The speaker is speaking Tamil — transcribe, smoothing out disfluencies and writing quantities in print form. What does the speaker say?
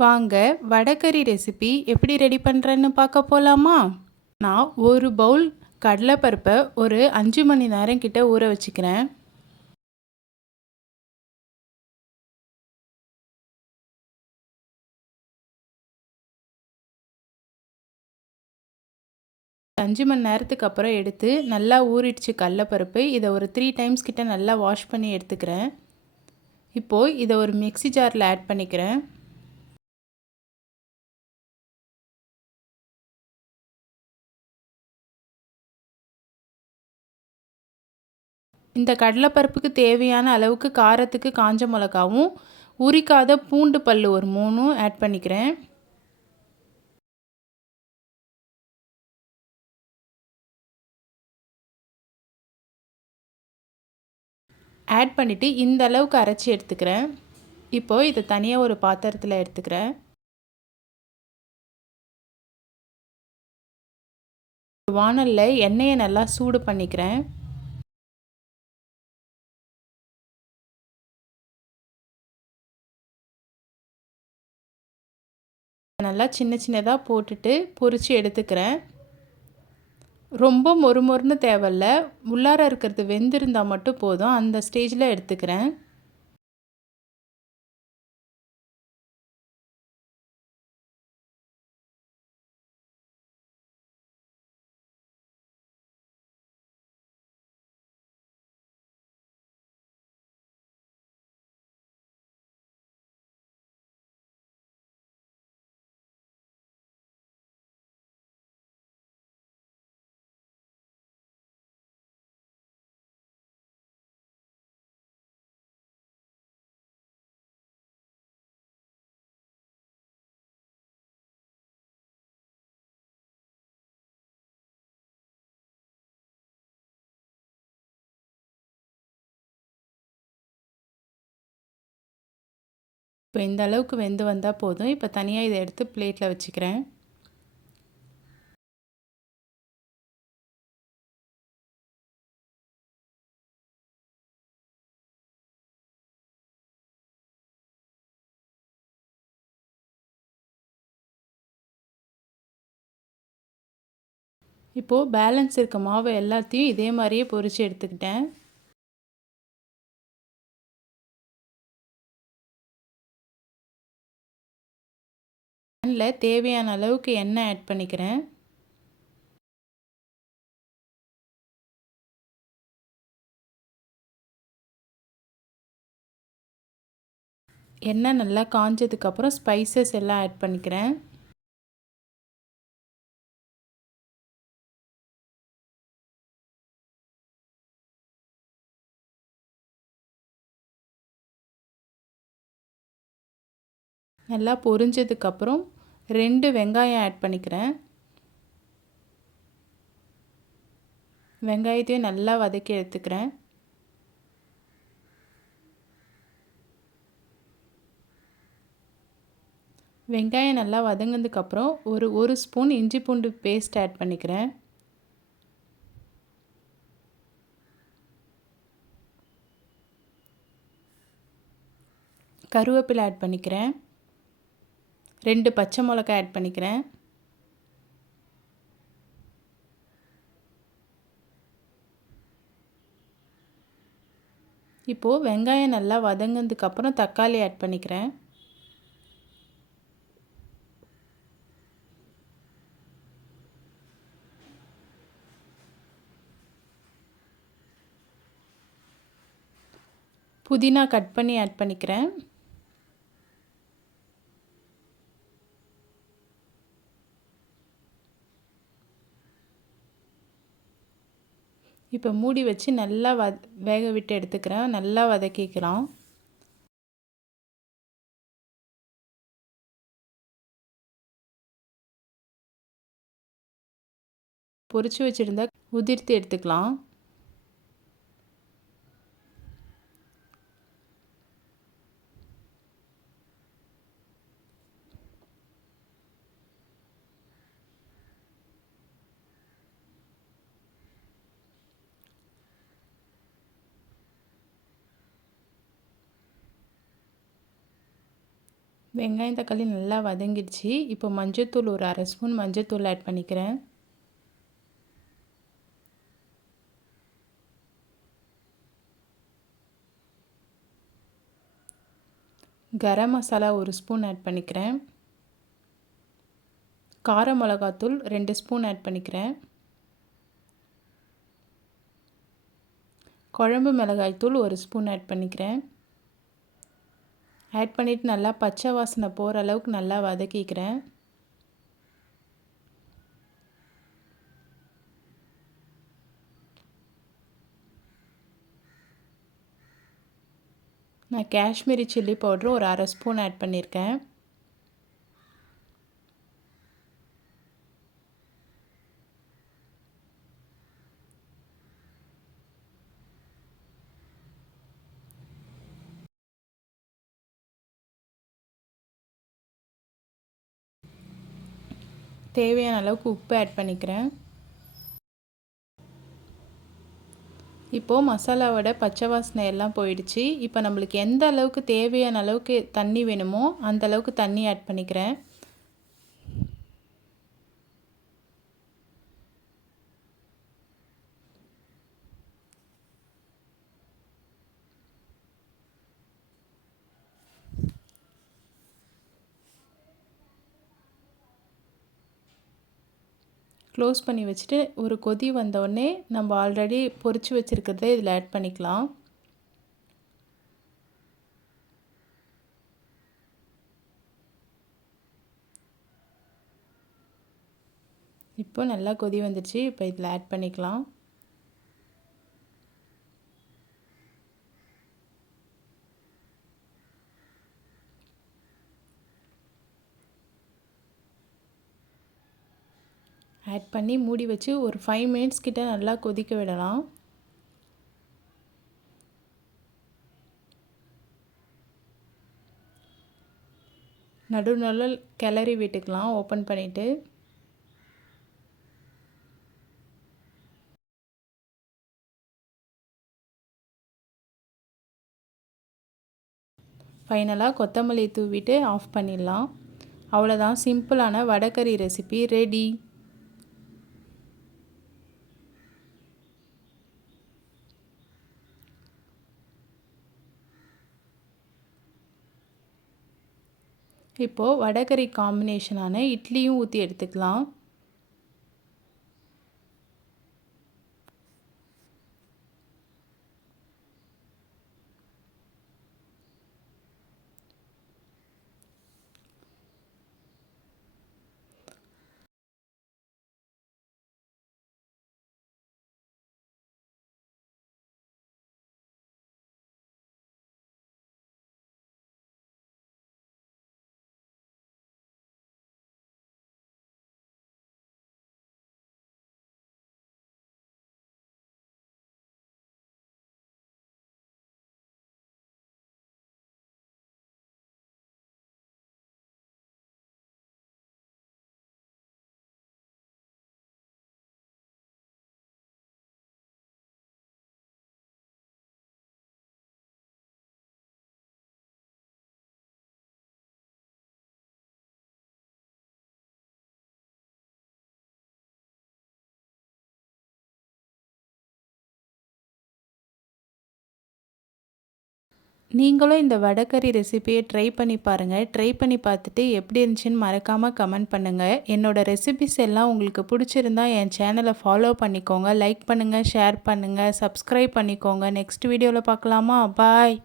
வாங்க வடைக்கறி ரெசிபி எப்படி ரெடி பண்ணுறேன்னு பார்க்க போகலாமா? நான் ஒரு பவுல் கடலைப்பருப்பை ஒரு 5 மணி நேரம் கிட்ட ஊற வச்சுக்கிறேன். அஞ்சு மணி நேரத்துக்கு அப்புறம் எடுத்து நல்லா ஊறிடுச்சு கடலைப்பருப்பு. இதை ஒரு 3 டைம்ஸ் கிட்ட நல்லா வாஷ் பண்ணி எடுத்துக்கிறேன். இப்போது இதை ஒரு மிக்ஸி ஜாரில் ஆட் பண்ணிக்கிறேன். இந்த கடலைப்பருப்புக்கு தேவையான அளவுக்கு காரத்துக்கு காஞ்ச மிளகாவும் உரிக்காத பூண்டு பல் ஒரு 3 ஆட் பண்ணிக்கிறேன். ஆட் பண்ணிவிட்டு இந்த அளவுக்கு அரைச்சி எடுத்துக்கிறேன். இப்போது இதை தனியாக ஒரு பாத்திரத்தில் எடுத்துக்கிறேன். வாணலில் எண்ணெயை நல்லா சூடு பண்ணிக்கிறேன். நல்லா சின்ன சின்னதாக போட்டுட்டு பொரித்து எடுத்துக்கிறேன். ரொம்ப மொறுமொறுன்னு தேவையில்ல, உள்ளார இருக்கிறது வெந்திருந்தால் மட்டும் போதும். அந்த ஸ்டேஜில் எடுத்துக்கிறேன். இப்போ இந்த அளவுக்கு வெந்து வந்தால் போதும். இப்போ தனியாக இதை எடுத்து பிளேட்டில் வச்சுக்கிறேன். இப்போது பேலன்ஸ் இருக்க மாவு எல்லாத்தையும் இதே மாதிரியே பொரித்து எடுத்துக்கிட்டேன். பேனில் தேவையான அளவுக்கு எண்ணெய் ஆட் பண்ணிக்கிறேன். எண்ணெய் நல்லா காஞ்சதுக்கப்புறம் ஸ்பைசஸ் எல்லாம் ஆட் பண்ணிக்கிறேன். நல்லா பொரிஞ்சதுக்கப்புறம் 2 வெங்காயம் ஆட் பண்ணிக்கிறேன். வெங்காயத்தையும் நல்லா வதக்கி எடுத்துக்கிறேன். வெங்காயம் நல்லா வதங்கினதுக்கப்புறம் ஒரு ஸ்பூன் இஞ்சி பூண்டு பேஸ்ட் ஆட் பண்ணிக்கிறேன். கருவேப்பிலை ஆட் பண்ணிக்கிறேன். 2 பச்சை மிளகாய் ஆட் பண்ணிக்கிறேன். இப்போது வெங்காயம் நல்லா வதங்கினதுக்கப்புறம் தக்காளி ஆட் பண்ணிக்கிறேன். புதினா கட் பண்ணி ஆட் பண்ணிக்கிறேன். இப்போ மூடி வச்சு நல்லா வேக விட்டு எடுத்துக்கிறேன். நல்லா வதக்கிக்கலாம். பொரிச்சு வச்சுருந்தா உதிர்த்து எடுத்துக்கலாம். வெங்காயம் தக்காளி நல்லா வதங்கிடுச்சு. இப்போ மஞ்சள்தூள் ஒரு 1/2 ஸ்பூன் மஞ்சள்தூள் ஆட் பண்ணிக்கிறேன். கரம் மசாலா 1 ஸ்பூன் ஆட் பண்ணிக்கிறேன். கார மிளகாத்தூள் 2 ஸ்பூன் ஆட் பண்ணிக்கிறேன். குழம்பு மிளகாய் தூள் 1 ஸ்பூன் ஆட் பண்ணிக்கிறேன். ஆட் பண்ணிவிட்டு நல்லா பச்சை வாசனை போகிற அளவுக்கு நல்லா வதக்கிக்கிறேன். நான் காஷ்மீரி சில்லி பவுட்ரு ஒரு 1/2 ஸ்பூன் ஆட் பண்ணியிருக்கேன். தேவையான அளவுக்கு உப்பு ஆட் பண்ணிக்கிறேன். இப்போது மசாலாவோட பச்சை வாசனை எல்லாம் போயிடுச்சு. இப்போ நம்மளுக்கு எந்த அளவுக்கு தேவையான அளவுக்கு தண்ணி வேணுமோ அந்த அளவுக்கு தண்ணி ஆட் பண்ணிக்கிறேன். க்ளோஸ் பண்ணி வச்சுட்டு ஒரு கொதி வந்தோடனே நம்ம ஆல்ரெடி பொரிச்சு வச்சுருக்கிறத இதில் ஆட் பண்ணிக்கலாம். இப்போ நல்லா கொதி வந்துடுச்சு. இப்போ இதில் ஆட் பண்ணிக்கலாம். ஆட் பண்ணி மூடி வச்சு ஒரு 5 மினிட்ஸ் கிட்ட நல்லா கொதிக்க விடலாம். நடுநடுவில் கிளறி விட்டுக்கலாம் ஓப்பன் பண்ணிவிட்டு. ஃபைனலாக கொத்தமல்லி தூவிட்டு ஆஃப் பண்ணிடலாம். அவ்வளோதான், சிம்பிளான வடைக்கறி ரெசிபி ரெடி. இப்போது வடைக்கறி காம்பினேஷனான இட்லியும் ஊற்றி எடுத்துக்கலாம். நீங்களும் இந்த வடைக்கறி ரெசிபியை ட்ரை பண்ணி பாருங்கள். ட்ரை பண்ணி பார்த்துட்டு எப்படி இருந்துச்சுன்னு மறக்காமல் கமெண்ட் பண்ணுங்கள். என்னோடய ரெசிபிஸ் எல்லாம் உங்களுக்கு பிடிச்சிருந்தா என் சேனலை ஃபாலோ பண்ணிக்கோங்க. லைக் பண்ணுங்கள், ஷேர் பண்ணுங்கள், சப்ஸ்கிரைப் பண்ணிக்கோங்க. நெக்ஸ்ட் வீடியோவில் பார்க்கலாமா? பாய்.